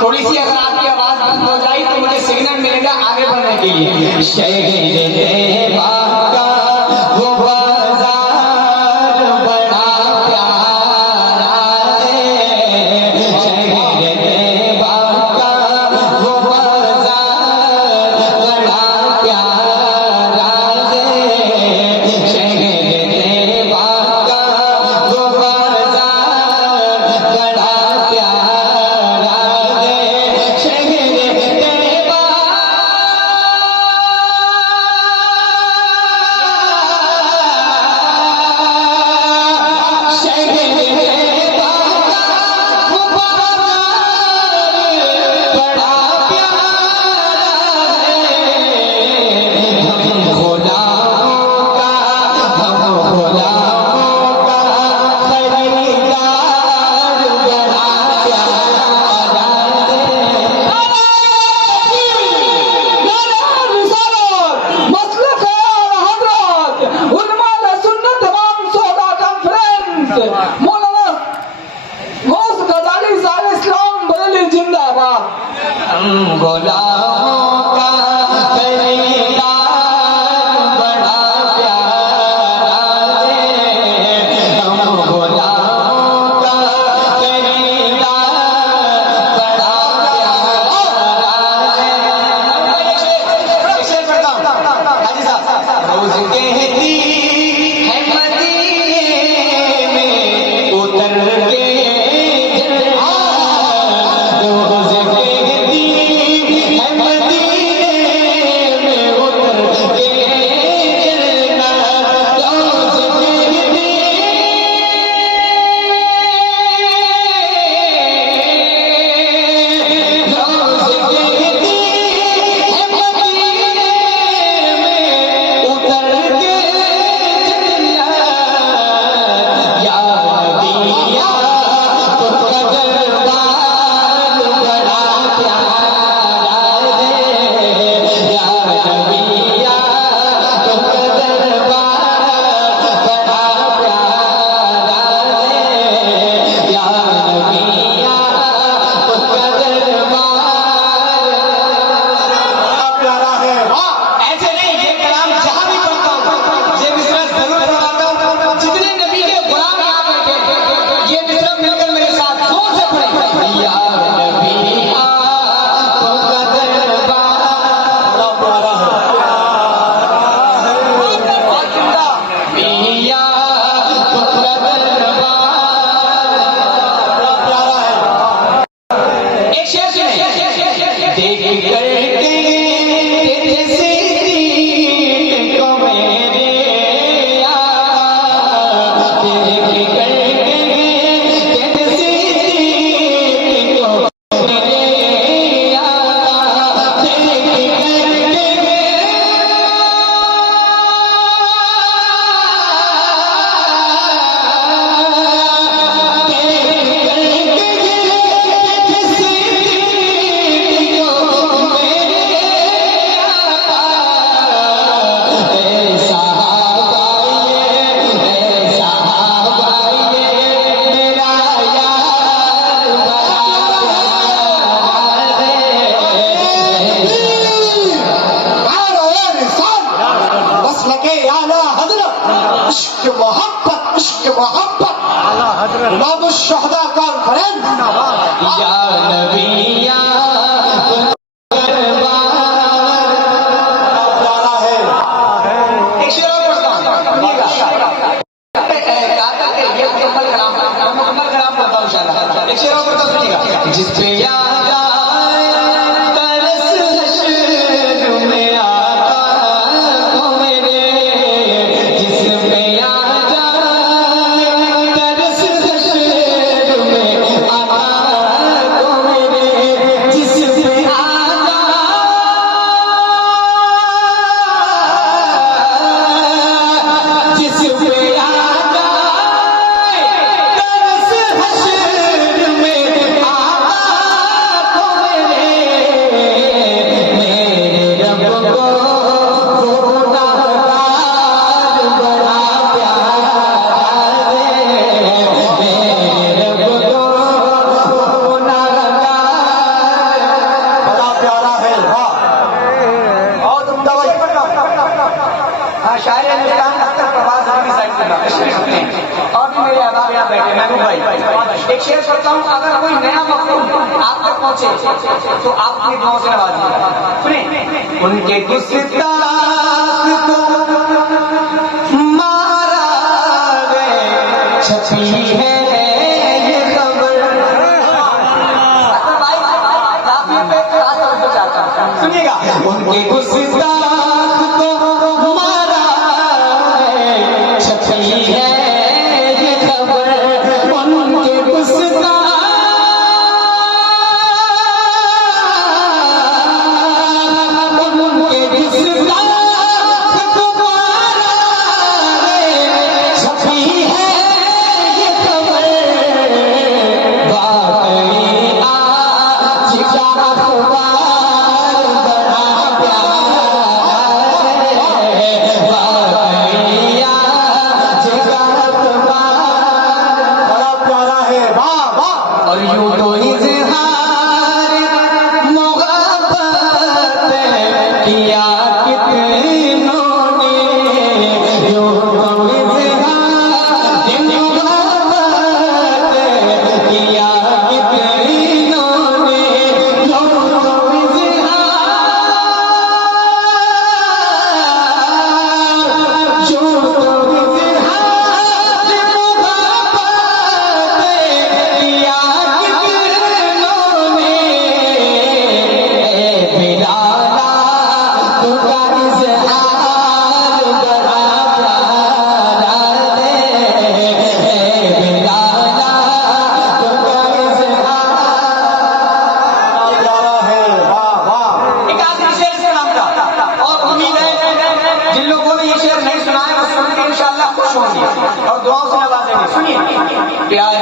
थोड़ी सी अगर आपकी आवाज बंद हो जाए तो मुझे सिग्नल मिलेगा आगे बढ़ने के लिए। शहर बाका वो बाजार बड़ा प्यारा है, शहर बाका वो बाजार बड़ा प्यारा है, शहर बाका वो बाजार बड़ा प्यारा है, शहर गुलामों का खरीदार बड़ा प्यारा है, हम गुलामों का खरीदार बड़ा प्यारा है। रोज कहती है मदीने में उतर के शहदा कॉन्फ्रेंस या नबिया प्यारा है। एक शेर और पढ़ता हूँ, मुकम्मल कलाम पढ़ता हूँ इंशाअल्लाह। एक शेर और पढ़ता हूँ, जिस पे याद आए तरस हश्र में आका को मेरे, जिस पे याद आए तरस हश्र में आका को मेरे, जिस पे याद आए, जिस पे याद आए तरस हश्र में आका महबूब भाई एक शेर पढ़ता हूँ, अगर कोई नया मफहूम आप तक पहुंचे तो आप अपनी दुआओं से नवाज दीजिए। सुने, उनके गुस्ताख को मारा गए छपी है ये खबर। भाई काफी पे खास तौर पे चाहता हूं, सुनिएगा। उनके गुस्ताख को मारा है छपी है ये खबर। उनके गुस्ताख और यूं तो इज़हार मोहब्बत किया कितनों ने, यूं तो इज़हार मोहब्बत किया कितनों ने, यूं तो इज़हार जिन लोगों ने ये शेर नहीं सुना है वो सुन के इंशाअल्लाह खुश होंगे और दुआओं से नवाजेंगे। सुनिए, प्यार